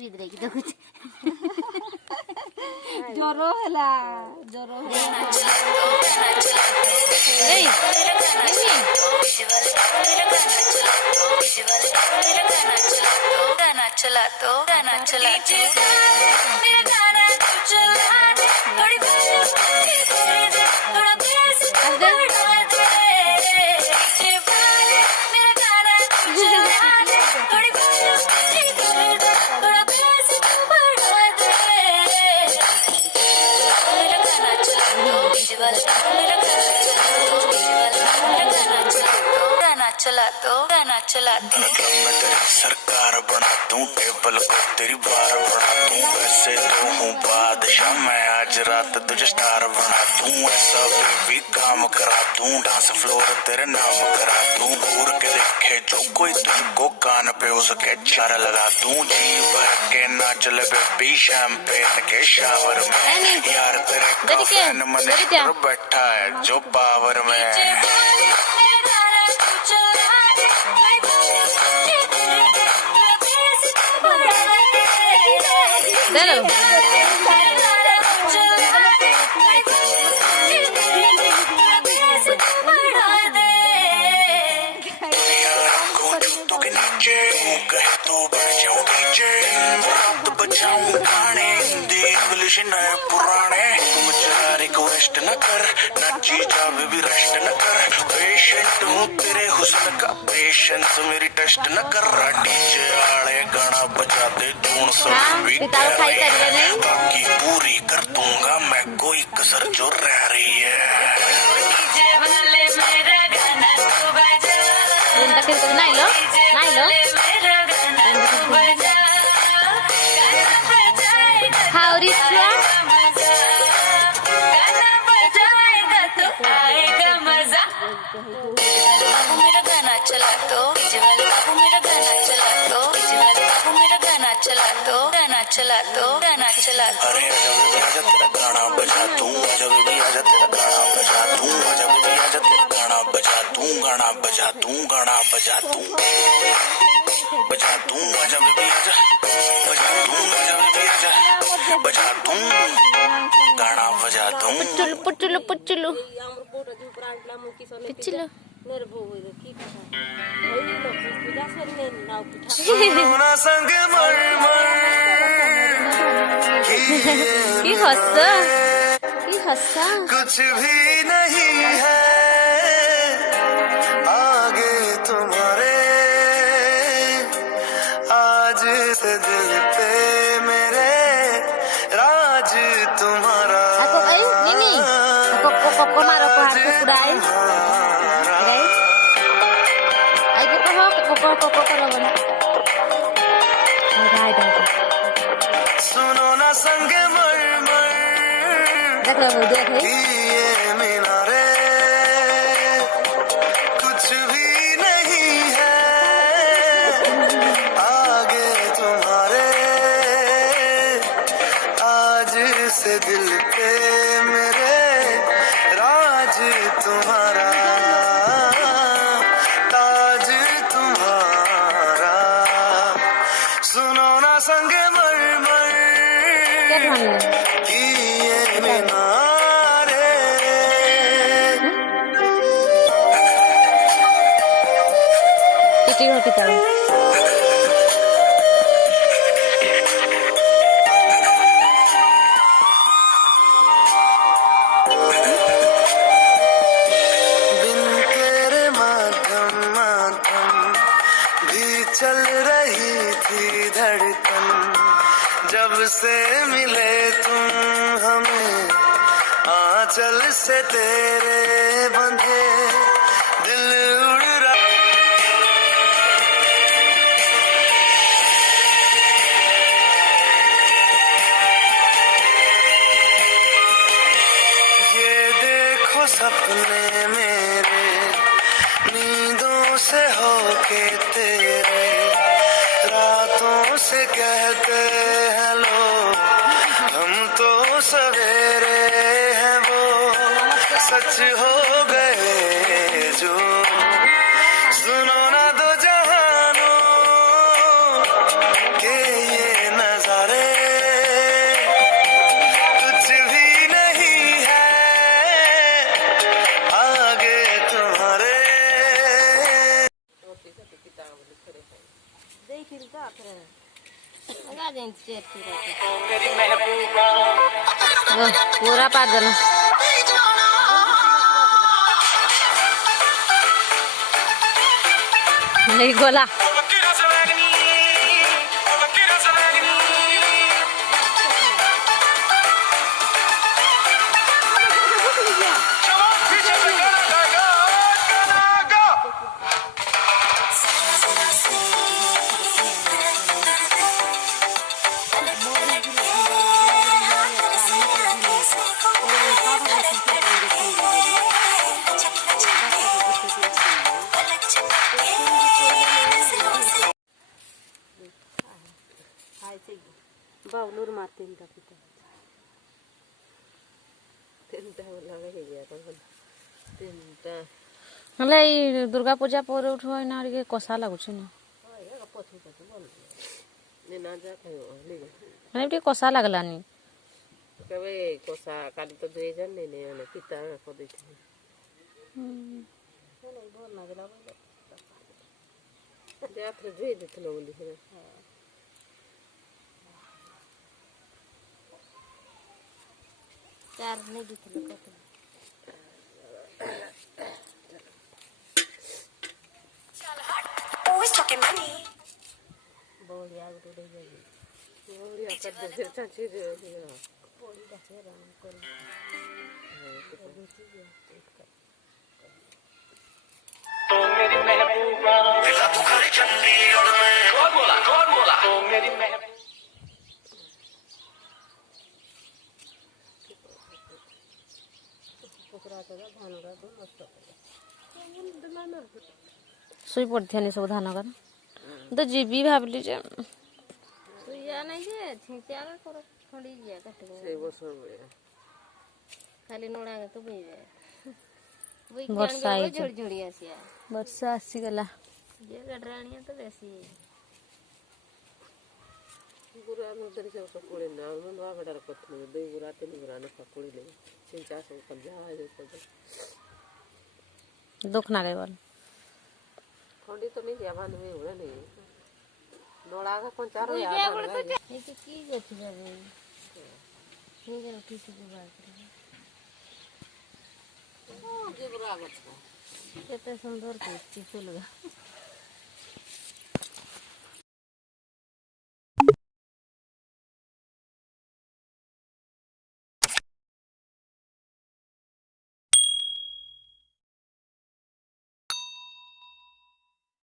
ଭିତରେ କି ଦେଖୁଛି ଜର ହେଲା चला तो गाना चला गाना चला तो मैं तेरी सरकार बना दूं, टेबल को तेरी बार बना दूं। वैसे तो हूँ बादशाह मैं, आज रात तुझे स्टार बना दूं। ऐसा भी काम करा दूं, डांस फ्लोर तेरे नाम करा दूं। घूर के देखे जो कोई तुझको, कान पे उसके चार लगा दूं। जी भर के नाच ले बेबी शैंपेन के शावर में। यार तेरे का फैन मने पर बैठा है जो पावर में। इंग्लिश नए पुराने तुम जरा रिक्वेस्ट न कर, नाची जा बेबी रेस्ट न कर। पेशेंट हूँ तेरे हुस्न का, पेशेंस मेरी टेस्ट न कर। डीजे आड़े गाना बजा दे जून सब भी बाकी पूरी कर दूंगा मैं, कोई कसर जो रह रही है। बाबू मेरा गाना चला तो वाले बाबू मेरा गाना चला तो वाले बाबू मेरा गाना चला तो गाना चला तो गाना चला तो। अरे जब भी आजा तेरा गाना बजा दूं, जब भी आजा तेरा गाना बजा दूं, जब भी आजा तेरा गाना बजा दूं, गाना बजा दूं, गाना बजा दूं, बजा दूं। जब भी आजा बजा दूं, जब भी आजा बजा दूं, गाना बजा दूं। पुचलू पुचलू पिचलू संग मर मर की हंसा कुछ भी नहीं है आगे तुम्हारे। आज से दिल पे मेरे राज तुम्हारा। सुनो ना संग मर मर ये मीनारे कुछ भी नहीं है आगे तुम्हारे। आज से दिल पे मेरे राज तुम्हारा, ताज तुम्हारा। सुनो ना संग मर मर ये मीनारे। बिन तेरे माध्यम माध्यम भी चल रही थी धड़कन। जब से मिले तुम हमें आंचल से तेरे बंधे दिल उड़ रहा। ये देखो सपने मेरे नींदों से होके तेरे, रातों से कहते हैं लोग हम तो सवेरे हैं वो सच हो गए जो। सुनो ना दो जहानों के ये सारे कुछ भी नहीं है आगे तुम्हारे। पूरा पागल नहीं गोला बावलूर मारते हैं ହେଲେ ଏଇ ଦୁର୍ଗା ପୂଜା ପରେ ଉଠୁ ନା ଟିକେ କଷା ଲାଗୁଛି ନା ମାନେ ଟିକେ କଷା ଲାଗଲାନି କେବେ କଷା କାଲି ତ ଦୁଇ ଜଣ ନେଇ ପିତା କରିଦେଇଥିଲି ଦେହରେ ଧୋଇ ଦେଇଥିଲ ବୋଲି ଚାର ନେଇ ଦେଇଥିଲୁ କତ Always talking money. ବଢିଆ ଗୋଟେ ବଢିଆ କରିଦେଇଛି ଚାଞ୍ଚି मिला तू घर चंडीगढ़ में। कौन बोला तो मेरी ଶୋଇ ପଡ଼ିଥିନି ସବୁ ଧାନ କର ତ ଯିବି ଭାବିଲି ଯେ ଖାଲି ନଡ଼ା ତ ବୋଇଯାଏ ବର୍ଷା ବର୍ଷା ଆସିଗଲା ଗୁରା ମଧ୍ୟରେ ସବୁ ସକୁଳି ନା ନୂଆ ଭଡ଼ାର କରିଥିଲୁ ଦୁଇ ଗୁରା ତିନି ଗୁରା ସକୁଳିଲେ ଚିଞ୍ଚା ସବୁ କଞ୍ଜା ଦୁଃଖ ନା ଗଲ ଖଣ୍ଡି ତ ନେଇ ଯାବା ନୁହେଁ ହୁଏ ନେଇ ନଡ଼ା କଞ୍ଚା କେତେ ସୁନ୍ଦର ଫୁଲ